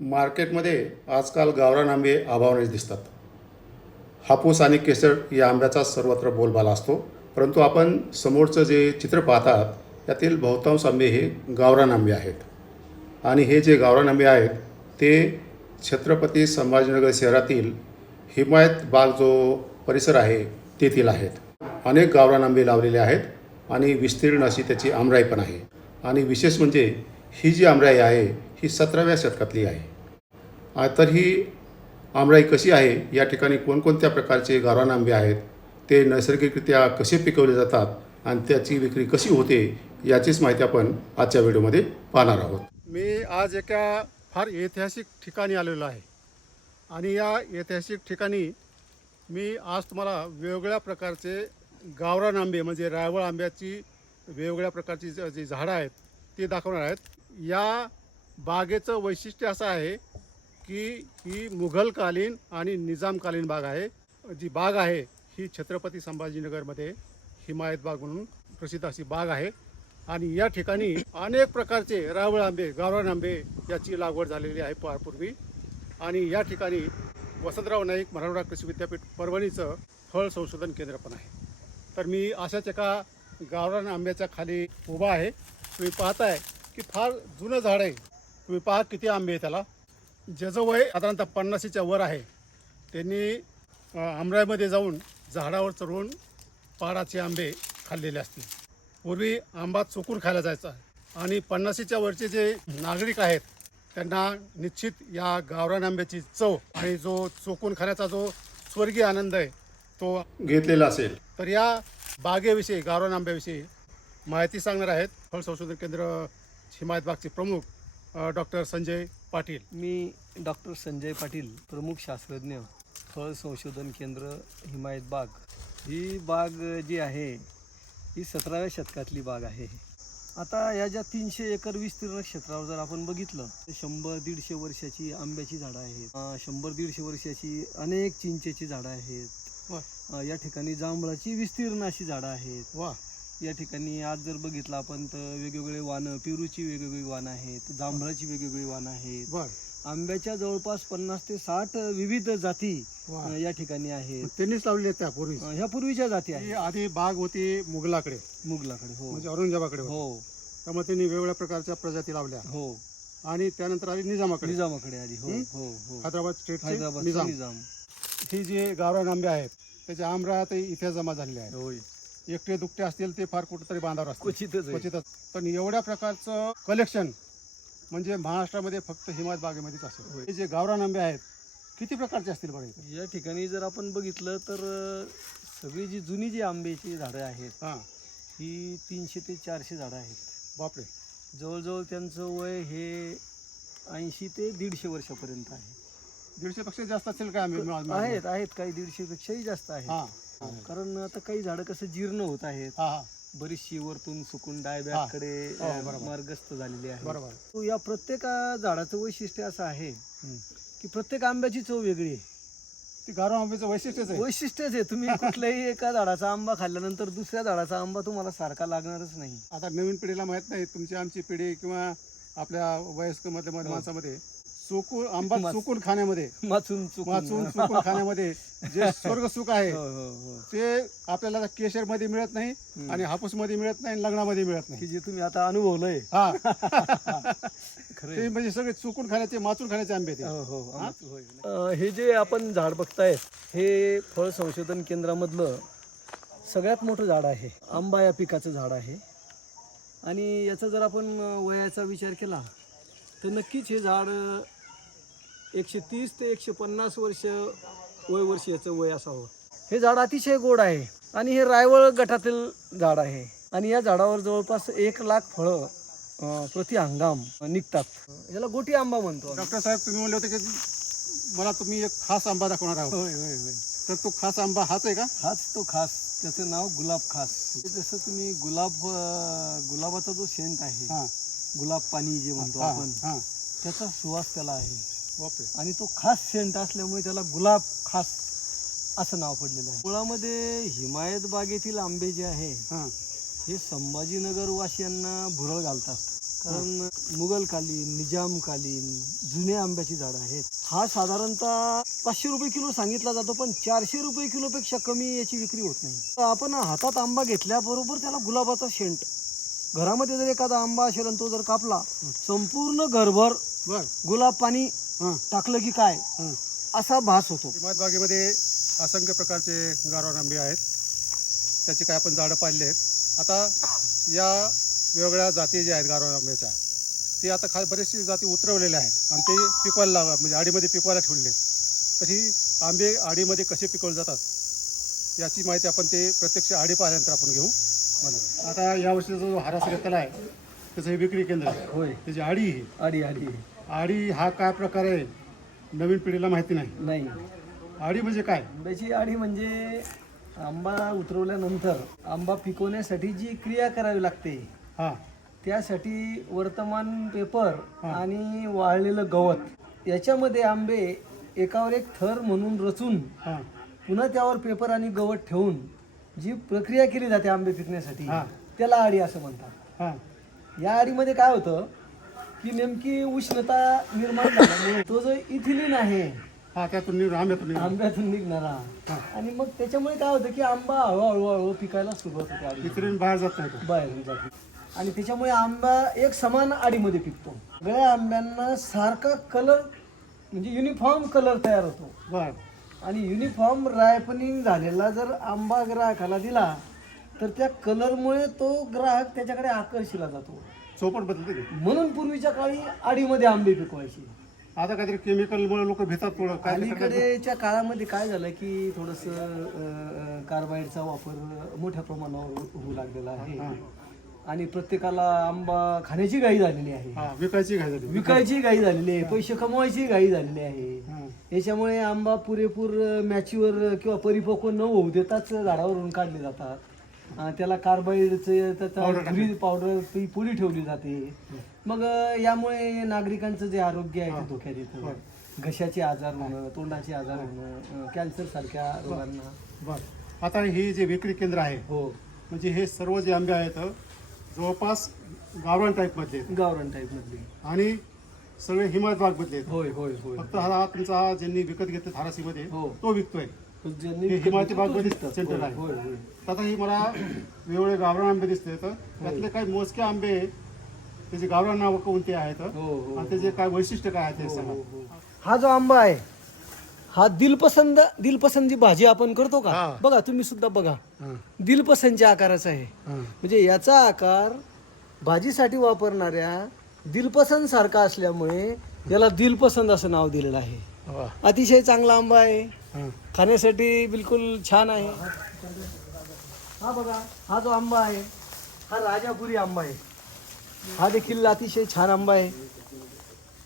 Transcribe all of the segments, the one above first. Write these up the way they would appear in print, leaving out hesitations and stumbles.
मार्केटमध्ये आजकाल गावरान आंबे अभावानेच दिसतात. हापूस आणि केसर या आंब्याचा सर्वत्र बोलबाला असतो. परंतु आपण समोरचं जे चित्र पाहतात यातील बहुतांश आंबे हे गावरान आंबे आहेत. आणि हे जे गावरान आंबे आहेत ते छत्रपती संभाजीनगर शहरातील हिमायत बाग जो परिसर आहे तेथील आहेत. अनेक गावरान आंबे लावलेले आहेत आणि विस्तीर्ण अशी त्याची आमराई पण आहे. आणि विशेष म्हणजे ही जी आमराई आहे ही 17व्या शतकातली आहे. तर ही आमराई कशी आहे, या ठिकाणी कोणकोणत्या प्रकारचे गावरान आंबे आहेत, ते नैसर्गिकरित्या कसे पिकवले जातात आणि त्याची विक्री कशी होते याचीच माहिती आपण आजच्या व्हिडिओमध्ये पाहणार आहोत. मी आज एका फार ऐतिहासिक ठिकाणी आलेलो आहे आणि या ऐतिहासिक ठिकाणी मी आज तुम्हाला वेगवेगळ्या प्रकारचे गावरान आंबे म्हणजे रायवळ आंब्याची वेगवेगळ्या प्रकारची जी झाडं आहेत ती दाखवणार आहेत. या बागेचं वैशिष्ट्य असं आहे की ही मुघलकालीन आणि निजामकालीन बाग आहे. जी बाग आहे ही छत्रपती संभाजीनगरमध्ये हिमायत बाग म्हणून प्रसिद्ध अशी बाग आहे आणि या ठिकाणी अनेक प्रकारचे रायवळ आंबे गावरान आंबे याची लागवड झालेली आहे फारपूर्वी. आणि या ठिकाणी वसंतराव नाईक मराठवाडा कृषी विद्यापीठ परभणीचं फळ संशोधन केंद्र पण आहे. तर मी अशाच एका गावरान आंब्याच्या खाली उभा आहे. तुम्ही पाहताय की फार जुनं झाड आहे. तुम्ही पहा किती आंबे आहे त्याला. ज्याचं वय साधारणतः 50च्या वर आहे त्यांनी आमराईमध्ये जाऊन झाडावर चढवून पाडाचे आंबे खाल्लेले असतील. पूर्वी आंबा चोकून खायला जायचा आणि 50च्या वरचे जे नागरिक आहेत त्यांना निश्चित या गावरान आंब्याची चव आणि जो चोकून खाण्याचा जो स्वर्गीय आनंद आहे तो घेतलेला असेल. तर या बागेविषयी गावरान आंब्याविषयी माहिती सांगणार आहेत फळ संशोधन केंद्र हिमायत बागचे प्रमुख डॉक्टर संजय पाटील. मी डॉक्टर संजय पाटील, प्रमुख शास्त्रज्ञ, फळ संशोधन केंद्र हिमायत बाग. ही बाग जी आहे ही 17व्या शतकातली बाग आहे. आता या ज्या 300 एकर विस्तीर्ण क्षेत्रावर जर आपण बघितलं तर 100-150 वर्षाची आंब्याची झाडं आहेत, 100-150 वर्षाची अनेक चिंचेची झाडं आहेत. या ठिकाणी जांभळाची विस्तीर्ण अशी झाडं आहेत. वा. या ठिकाणी आज जर बघितलं आपण तर वेगवेगळे वानं, पेरूची वेगवेगळी वानं आहेत, जांभळाची वेगवेगळी वानं आहेत. आंब्याच्या जवळपास 50 ते 60 विविध जाती या ठिकाणी आहेत. त्यांनीच लावलेल्या त्या पूर्वी ह्या पूर्वीच्या जाती आहेत. आधी बाग होती मुघलाकडे हो म्हणजे औरंगजेबाकडे हो. त्यामुळे त्यांनी वेगवेगळ्या प्रकारच्या प्रजाती लावल्या हो. आणि त्यानंतर आली निजामाकडे आली. हो हो हो. हैदराबाद स्टेटचे हैदराबाद निजाम. ही जे गावरान आंबे आहेत त्याच्या आमरात इथे जमा झालेले आहेत. होय. एकटे दुकटे असतील ते फार कुठेतरी बांधावर असतील क्वचितच. पण एवढ्या प्रकारचं कलेक्शन म्हणजे महाराष्ट्रामध्ये फक्त हिमायत बागेमध्येच असेल. हे जे गावरान आंबे आहेत किती प्रकारचे असतील बरं इथे? या ठिकाणी जर आपण बघितलं तर सगळी जी जुनी जी आंब्याची झाडं आहेत ही 300 ते 400 झाडं आहेत. बापरे. जवळजवळ त्यांचं वय हे 80 ते 150 वर्षापर्यंत आहे. 150 पेक्षा जास्त असेल काय आंबे? आहेत काही 150 पेक्षाही जास्त आहेत. कारण आता काही झाडं कसं जीर्ण होत आहेत, बरीचशी वरतून सुकून डायबॅककडे मार्गस्थ झालेली आहे. बरोबर. या प्रत्येक झाडाचं वैशिष्ट्य असं आहे की प्रत्येक आंब्याची चव वेगळी आहे. ती गावरान आंब्याचं वैशिष्ट्यच आहे. तुम्ही कुठल्याही एका झाडाचा आंबा खाल्ल्यानंतर दुसऱ्या झाडाचा आंबा तुम्हाला सारखा लागणारच नाही. आता नवीन पिढीला माहित नाही, तुमची आमची पिढी किंवा आपल्या वयस्क मधल्या माणसामध्ये आंबा चुकून खाण्यामध्ये माचून चुकून खाण्यामध्ये जे स्वर्ग सुख आहे ते आपल्याला केशर मध्ये मिळत नाही आणि हापूस मध्ये मिळत नाही, लग्नामध्ये मिळत नाही, जे तुम्ही आता अनुभवलंय. ते म्हणजे सगळे चुकून खाण्याचे माचून खाण्याचे आंबे ते. हे जे आपण झाड बघताय हे फळ संशोधन केंद्रामधलं सगळ्यात मोठं झाड आहे. आंबा या पिकाचं झाड आहे आणि याचा जर आपण वयाचा विचार केला तर नक्कीच हे झाड 130 ते 150 वर्ष याचं वय असावं. हे झाड अतिशय गोड आहे आणि हे रायवळ गटातील झाड आहे आणि या झाडावर जवळपास 1 लाख फळं प्रति हंगाम निघतात. याला गोटी आंबा म्हणतो. डॉक्टर साहेब, तुम्ही म्हणले होते की मला तुम्ही एक खास आंबा दाखवणार आहोत. होय होय होय. तर तो खास आंबा हाच आहे का? हाच तो खास. त्याचं नाव गुलाब खास. जसं तुम्ही गुलाबाचा जो सेंट आहे, गुलाब पाणी जे म्हणतो आपण, त्याचा सुवास त्याला आहे. आणि तो खास सेंट असल्यामुळे त्याला गुलाब खास असं नाव पडलेलं आहे. मुळामध्ये हिमायत बागेतील आंबे जे आहे हे संभाजीनगर वासियांना भुरळ घालतात. कारण मुघलकालीन, निजामकालीन जुने आंब्याची झाडं आहेत. हा साधारणतः 500 रुपये किलो सांगितला जातो, पण 400 रुपये किलोपेक्षा कमी याची विक्री होत नाही. तर आपण हातात आंबा घेतल्याबरोबर त्याला गुलाबाचा शेंट, घरामध्ये जर एखादा आंबा असेल आणि तो जर कापला, संपूर्ण घरभर बर गुलाब पाणी हां टाकलं की काय हां असा भास होतो. हिमायत बागेमध्ये असंख्य प्रकारचे गावरान आंबे आहेत. त्याची काय आपण झाडं पाहिली आहेत. आता या वेगवेगळ्या जाती ज्या आहेत गावरान आंब्याच्या, ते आता बरेचसे जाती उतरवलेल्या आहेत आणि ते पिकवायला म्हणजे आडीमध्ये पिकवायला ठेवलेले आहेत. तर ही आंबे आडीमध्ये कसे पिकवले जातात याची माहिती आपण ते प्रत्यक्ष आडी पाहिल्यानंतर आपण घेऊ. आता यावर्षीचा जो हारासरी तला आहे त्याचं हे विक्री केंद्र आहे. होय, त्याची आडी ही आडी आडी आडी हा काय प्रकार आहे नवीन पिढीला माहिती नाही. नाही. आडी म्हणजे काय? आंब्याची आडी म्हणजे आंबा उतरवल्यानंतर आंबा पिकवण्यासाठी जी क्रिया करावी लागते, हां त्यासाठी वर्तमान पेपर आणि वाळलेलं गवत याच्यामध्ये आंबे एकावर एक थर म्हणून रचून हां पुन्हा त्यावर पेपर आणि गवत ठेवून जी प्रक्रिया केली जाते आंबे पिकण्यासाठी, हां. त्याला आडी असं म्हणतात. हां या आडीमध्ये काय होतं की नेमकी उष्णता निर्माण झाल्यामुळे तो जो इथिलीन आहे हां त्यातून आंब्यातून आंब्यातून निघणारा, आणि मग त्याच्यामुळे काय होतं की आंबा हळूहळू पिकायला सुरुवात होते, आडी इतरून बाहेर जात नाही तो. बाहेर जाते, आणि त्याच्यामुळे आंबा एक समान आडीमध्ये पिकतो. सगळ्या आंब्यांना सारखा कलर म्हणजे युनिफॉर्म कलर तयार होतो. बर आणि युनिफॉर्म रायपनिंग झालेला जर आंबा ग्राहकाला दिला तर त्या कलरमुळे तो ग्राहक त्याच्याकडे आकर्षिला जातो. चौपट बदलते की. म्हणून पूर्वीच्या काळी आडीमध्ये आंबे पिकवायचे. आता काहीतरी केमिकलमुळे लोक भेतात थोडं काय ते करतात. अलीकडेच्या काळामध्ये काय झालं की थोडंसं कार्बाईडचा वापर मोठ्या प्रमाणावर होऊ लागलेला आहे, आणि प्रत्येकाला आंबा खाण्याची घाई झालेली आहे, हां विकायची घाई झाली. विकायची घाई झालेली आहे, पैसे कमवायची घाई झालेली आहे. हां याच्यामुळे आंबा पुरेपूर मॅच्युअर किंवा परिपक्व न होऊ देताच झाडावरून काढले जातात. त्याला कार्बाईडचं त्याचा पावडर पुडी ठेवली जाते. मग यामुळे नागरिकांचं जे आरोग्य आहे ते धोक्यात येतं. घशाचे आजार होणं, तोंडाचे आजार होणं, कॅन्सर सारख्या रोगांना. बर आता ही जे विक्री केंद्र आहे हो, म्हणजे हे सर्व जे आंबे आहेत जवळपास गावरान टाईपमधले आहेत गावरान टाईप मधली. आणि सगळे हिमायत बागमधले आहेत. होय होय होय. फक्त हा तुमचा हा ज्यांनी विकत घेतले धारासीमध्ये हो. तो विकतोय. ज्यांनी हे हिमायती बागमध्ये दिसतात. सेंटर आहे. होय होय. आता ही मला वेगवेगळे गावरान आंबे दिसते तर त्यातले काही मोजके आंबे त्याचे गावरान नावं कोणते आहेत हो हो. आणि त्याचे काय वैशिष्ट्य काय आहे ते सांगा. हा जो आंबा आहे हा दिलपसंद जी भाजी आपण करतो का, हा. बघा तुम्ही सुद्धा बघा, हां दिलपसंदच्या आकाराचा आहे. हां म्हणजे याचा आकार भाजीसाठी वापरणाऱ्या दिलपसंद सारखा असल्यामुळे याला दिलपसंद असं नाव दिलेलं आहे. वा. अतिशय चांगला आंबा आहे, हां खाण्यासाठी बिलकुल छान आहे. हा बघा, हा जो आंबा आहे हा राजापुरी आंबा आहे. हा देखील अतिशय छान आंबा आहे.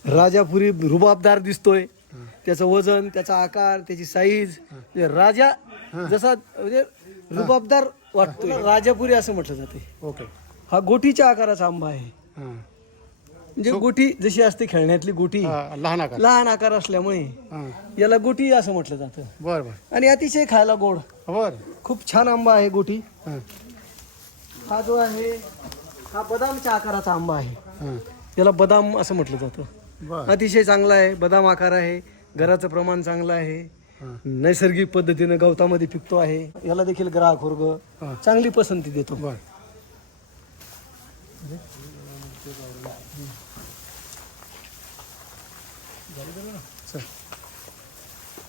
राजापुरी रुबाबदार दिसतोय, त्याचं वजन, त्याचा आकार, त्याची साईज, राजा जसा म्हणजे रुबाबदार वाटतोय, राजापुरी असं म्हटलं जाते. ओके. हा गोटीच्या आकाराचा आंबा आहे. हां म्हणजे गोटी जशी असते खेळण्यातली गोटी, हां, लहान आकार. लहान आकार असल्यामुळे हां याला गोटी असं म्हटलं जातं. बरं बरं आणि अतिशय खायला गोड, बरं. खूप छान आंबा आहे गोटी. हां हा जो आहे हा बदामच्या आकाराचा आंबा आहे. हां याला बदाम असं म्हटलं जातं. बरं. अतिशय चांगला आहे, बदाम आकार आहे, घराचं प्रमाण चांगलं आहे, हां नैसर्गिक पद्धतीने गवतामध्ये पिकतो आहे. याला देखील ग्राहक वर्ग हां चांगली पसंती देतो. बरं. चल.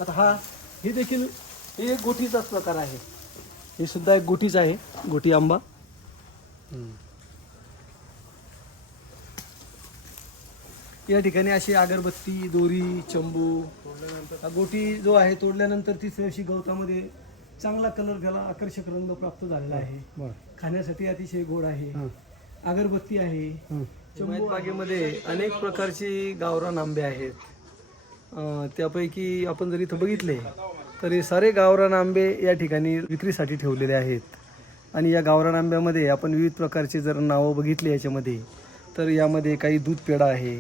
आता हा हे देखील हे एक गोठीचाच प्रकार आहे. हे सुद्धा एक गोठीच आहे, गोटी आंबा. या ठिकाणी अशी अगरबत्ती, दोरी, चंबू, हा गोटी जो आहे तोडल्यानंतर तिसऱ्या दिवशी गवतामध्ये चांगला कलर, त्याला आकर्षक रंग प्राप्त झालेला आहे. बरं. खाण्यासाठी अतिशय गोड आहे. हां अगरबत्ती आहे. हां हिमायत बागेमध्ये अनेक प्रकारची गावरान आंबे आहेत. त्यापैकी आपण जर इथं बघितले तर हे सारे गावरान आंबे या ठिकाणी विक्रीसाठी ठेवलेले आहेत. आणि या गावरान आंब्यामध्ये आपण विविध प्रकारचे जर नावं बघितली याच्यामध्ये, तर यामध्ये काही दूध पेढा आहे,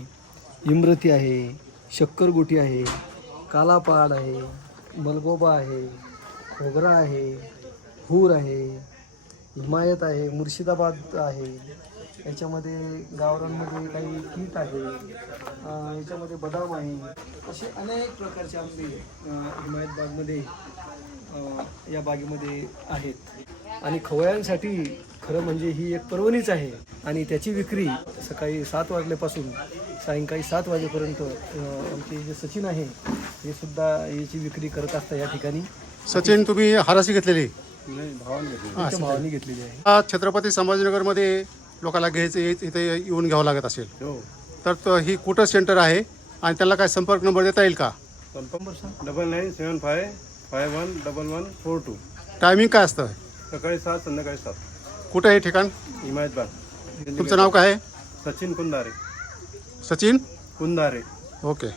इमरती आहे, शक्करगोटी आहे, कालापाड आहे, मलगोबा आहे, खोबरा आहे, हूर आहे, हिमायत आहे, मुर्शिदाबाद आहे, याच्यामध्ये गावरांमध्ये काही कीट आहे, याच्यामध्ये बदाम आहे, असे अनेक प्रकारचे आंबे हिमायत बागमध्ये या बागेमध्ये आहेत. आणि खवयांसाठी खरं म्हणजे ही एक पर्वणीच आहे. आणि त्याची विक्री सकाळी 7 वाजल्यापासून सायंकाळी 7 वाजेपर्यंत आमचे जे सचिन आहे हे सुद्धा याची विक्री करत असतात या ठिकाणी. सचिन, तुम्ही हाराशी घेतलेली? त्यांच्या भावानी घेतलेली आहे. हा छत्रपती संभाजीनगरमध्ये लोकांना घ्यायचे इथे येऊन घ्यावं लागत असेल, तर ही कुठं सेंटर आहे आणि त्याला काय संपर्क नंबर देता येईल का? 9975511142. टायमिंग काय असतं? सकाळी 7 संध्याकाळी 7. कुठं आहे ठिकाण? हिमायत बाग. तुमचं नाव काय आहे? सचिन कुंदारे. सचिन? कुंदारे. ओके.